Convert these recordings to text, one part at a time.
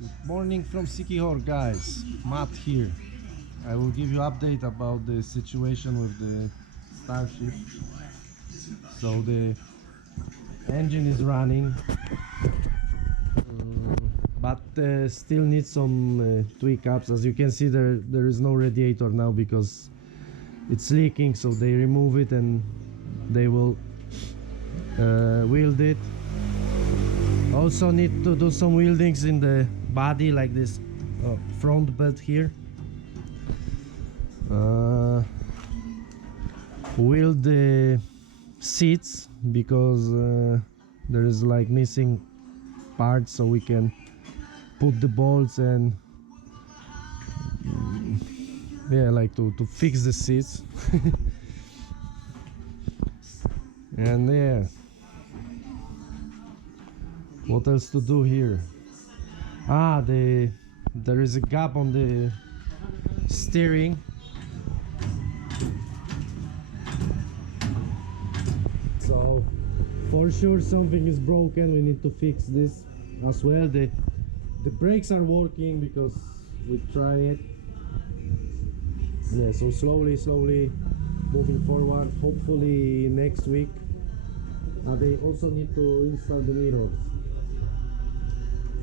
Good morning from Sikihor, guys. Matt here. I will give you update about the situation with the Starship. So the engine is running, but still needs some tweak ups. As you can see, there is no radiator now because it's leaking. So they remove it and they will weld it. Also need to do some weldings in the body, like this front bed here. Weld the seats because there is like missing parts, so we can put the bolts and yeah, like to fix the seats. And yeah, what else to do here? There is a gap on the steering. So for sure something is broken. We need to fix this as well. The brakes are working because we try it. Yeah, so slowly moving forward. Hopefully next week. They also need to install the mirrors.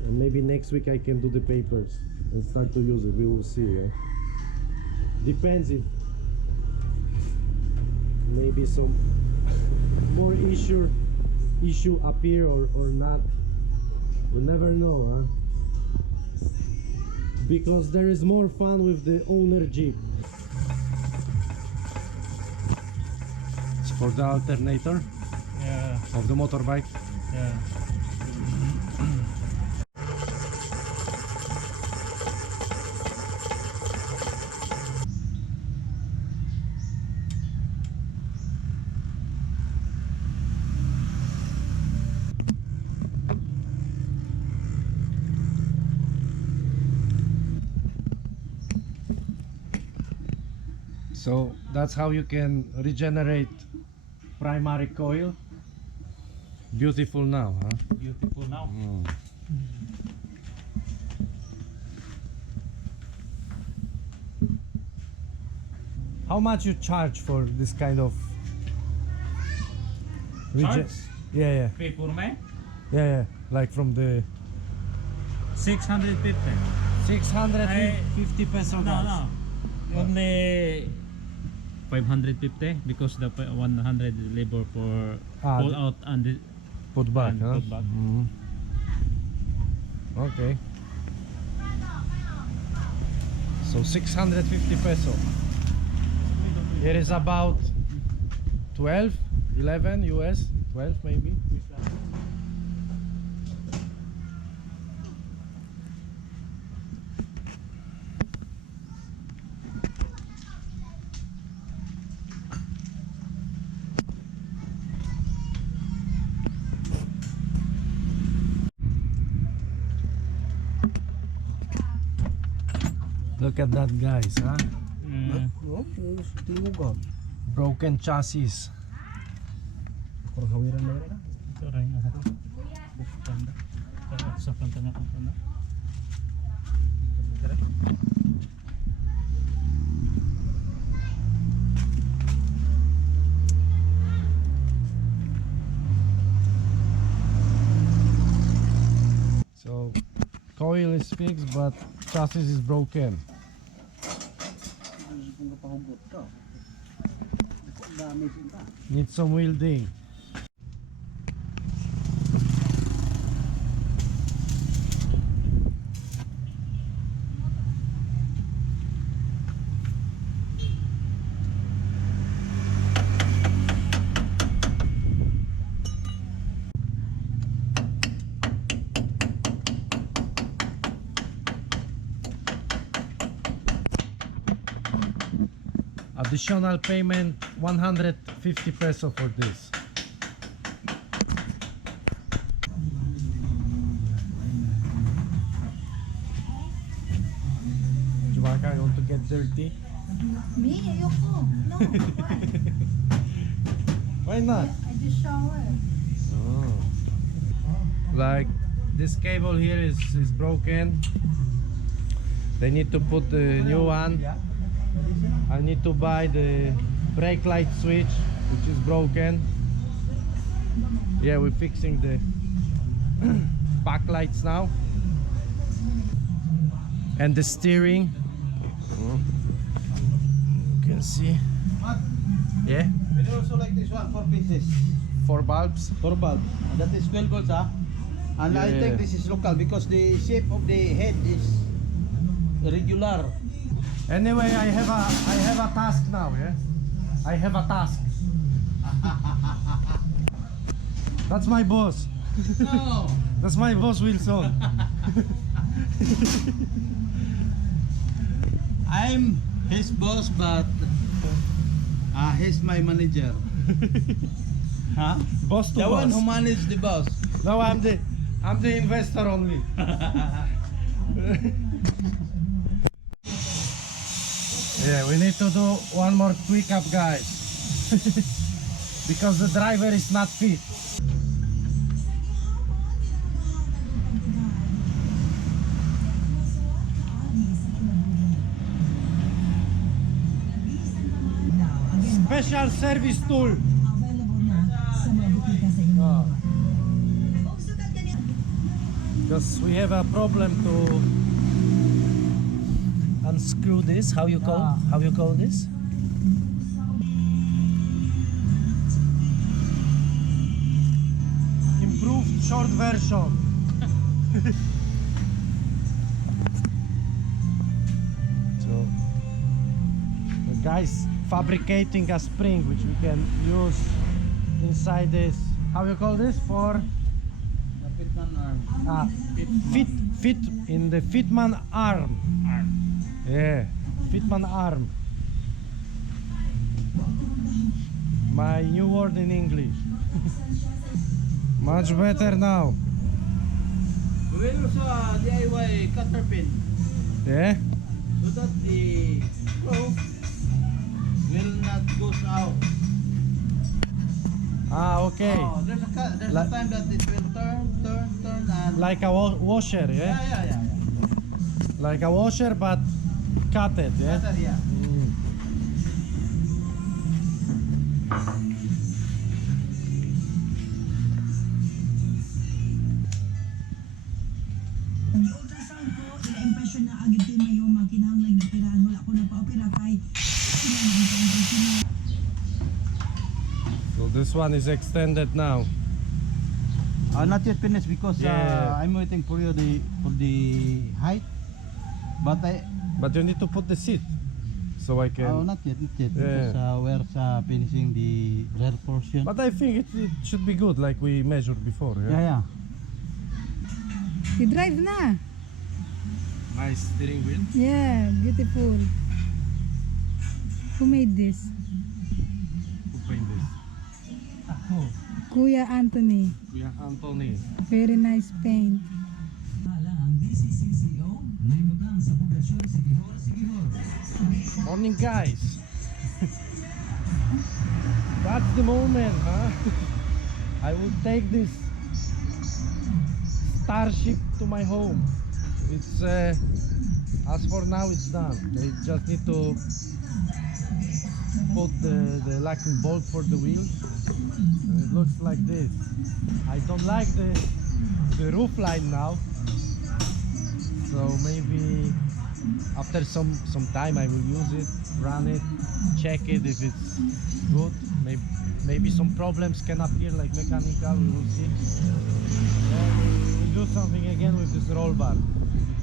And maybe next week I can do the papers and start to use it. We will see. Yeah? Depends if maybe some more issue appear or not. We never know, huh? Because there is more fun with the owner Jeep. It's for the alternator, yeah, of the motorbike. yeah. So that's how you can regenerate primary coil. Beautiful now, huh? Beautiful now. How much you charge for this kind of Charge? Yeah, Pay for me? yeah, like from the 650. 650 peso, guys. No. Only 550 because the 100 labor for pull out and Put back, and huh? put back. Okay. So 650 peso. It is about 12, 11 US, 12 maybe. Look at that, guys, huh? Broken chassis. So coil is fixed, but chassis is broken. Need some welding. Additional payment 150 peso for this. Chewbacca, you want to get dirty? Me? Ayoko. No, why? Why not? I just shower. Oh. Like This cable here is broken. They need to put the new one. I need to buy the brake light switch, which is broken. Yeah, we're fixing the backlights now. And the steering. You can see. Yeah. We also like this one, 4 pieces. 4 bulbs. 4 bulb. That is 12 volts, ah. And I Yeah. think this is local because the shape of the head is irregular. Anyway, I have a task now, yeah? I have a task. That's my boss. No. That's my boss, Wilson. I'm his boss, but he's my manager. Huh? Boss to The boss. one who manages the boss. No, I'm the investor only. Yeah, we need to do one more TWEEK, guys. Because the driver is not fit. Special service tool. Because we have a problem to unscrew this. How you call this? Improved short version. So the guys fabricating a spring which we can use inside this. How you call this? For The pitman arm. fit in the fitman arm. Yeah, fitman arm. My new word in English. Much better now. We will also DIY cutter pin Yeah. so that the screw will not go out. Okay. Oh, there's a time that it will turn and Like a washer, yeah? yeah. Like a washer, but cut it, yeah? Cutter, yeah. Mm. Ang ultrasound ko, ina-impression na agad kay Maayong makinahanglan na operahan. Wala ko nagpa-opera kay So this one is extended now. Not yet finished because Yeah. I'm waiting for you for the height. But But you need to put the seat. So I can... not yet. Yeah. Because we're finishing the rear portion. But I think it should be good like we measured before, yeah? yeah. You drive na. Nice steering wheel. Yeah, beautiful. Who made this? Who painted this? Kuya Anthony. Kuya Anthony. Very nice paint. Morning, guys. That's the moment, huh? I will take this starship to my home. It's as for now it's done. They just need to put the locking bolt for the wheels, and it looks like this. I don't like the roof line now, so maybe after some time I will use it, run it, check it if it's good. Maybe some problems can appear like mechanical, we will see. Then we'll do something again with this roll bar.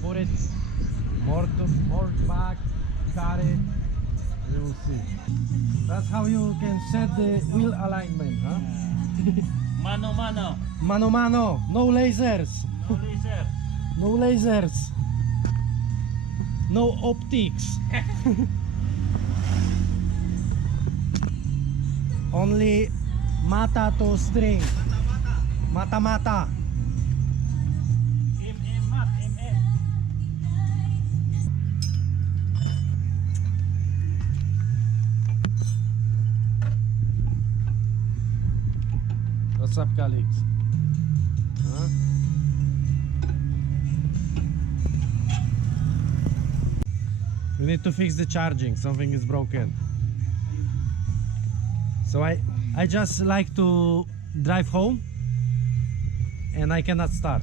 Put it more back, cut it, we will see. That's how you can set the wheel alignment, huh? Mano mano. Mano mano, no lasers. No laser. No lasers. No optics. Only mata to string. Mata mata. Mat, What's up, colleagues? Huh? We need to fix the charging. Something is broken. So I just like to drive home and I cannot start.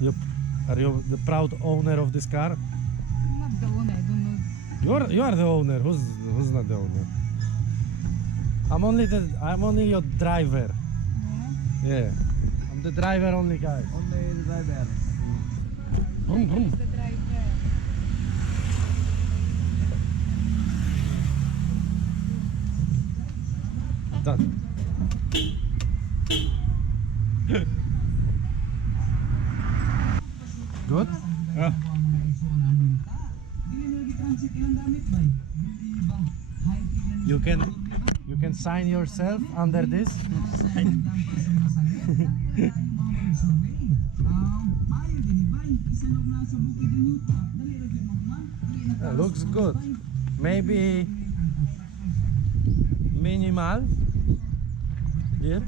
Yep. Are you the proud owner of this car? I'm not the owner, I don't know. You are the owner. Who's not the owner? I'm only your driver. Yeah. I'm the driver only, guys. Only the driver. Vroom, vroom. The driver. Done. Good? Ah. You can sign yourself under this. Looks good. Maybe minimal here.